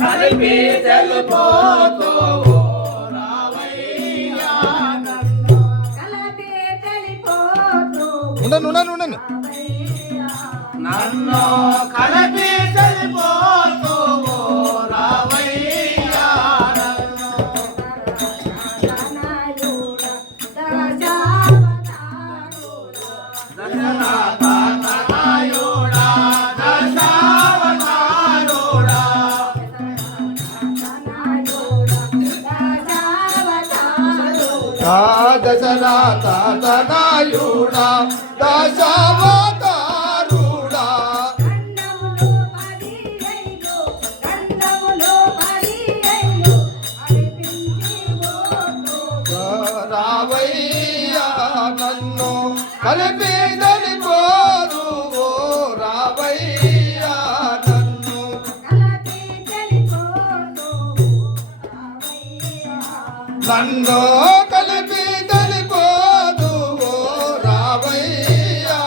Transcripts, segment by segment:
కలిపి తెలిపోతూ ఉండండి నన్ను కలిపి తెలిపోతూ రావయ్యా దశరథనాయుడా దశావతారుడా రావయ్యా నన్ను కలిపి దలిపోదు రావయ్యా నన్ను నన్ను కలిపి దలిపోదు రావయ్యా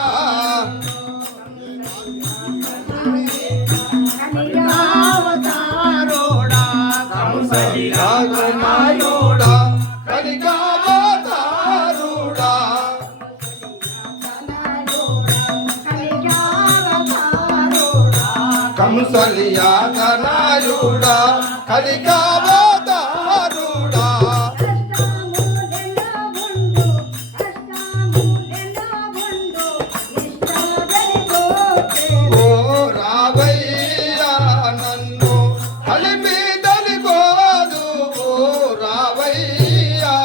అవతారోడా నాయుడా కలికావతారుడా కంసలియాతనాయుడా కలికావతారుడా ఓ రావయ్యా నన్ను కలిపి దలిపోదు ఓ రావయ్యా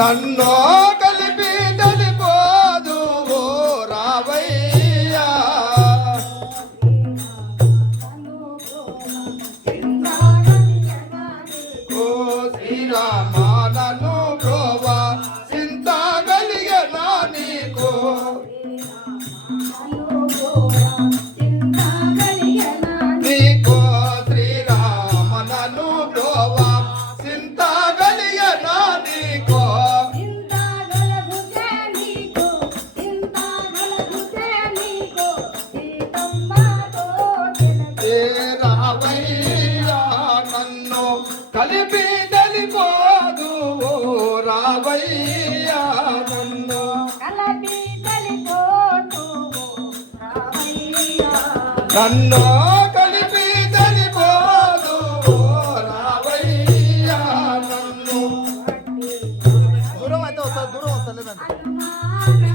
నన్ను కలిపి దలిపోదు ఓ రావయ్యా ఓ శ్రీరామ నన్ను ప్రోవా చింత కలిగనా నీకు నీకు శ్రీరామ నన్ను ప్రోవా చింత కలిగనా నీకు ఏ రావయ్యా నన్ను కలిపి దలిపోదు ఓ రావయ్యా నన్ను నన్ను కలిపి దలిపోదు ఓ రావయ్యా నన్ను దూరం అయితే వస్తా దూరం వస్తా లేదండి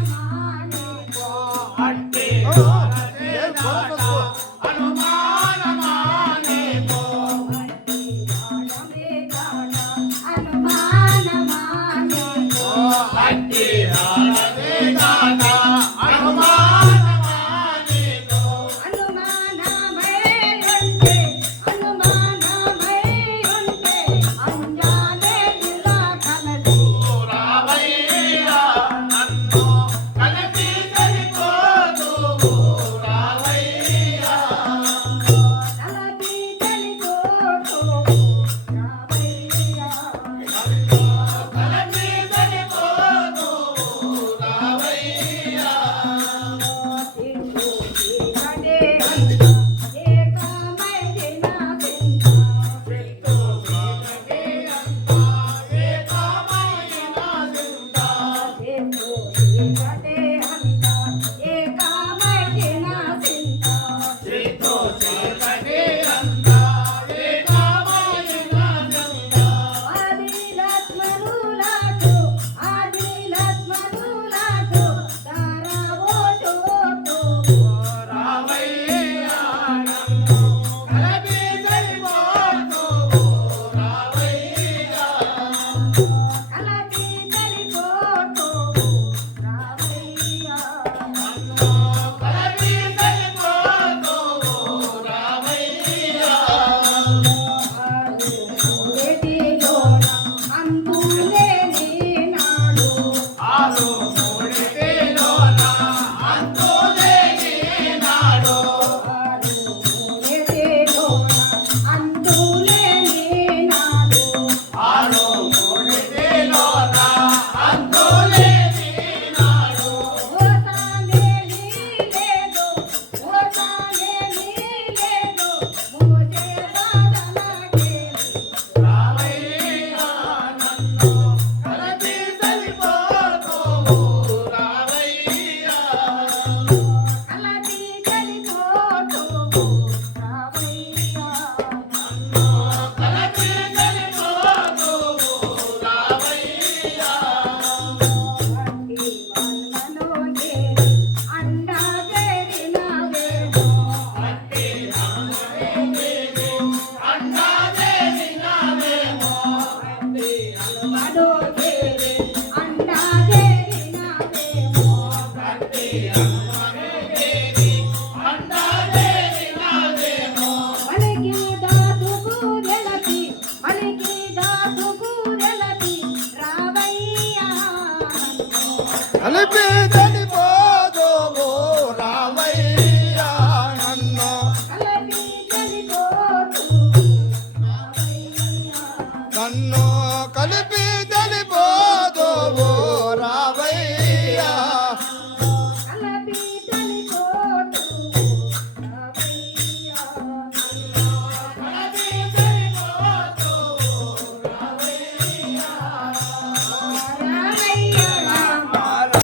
కలిపి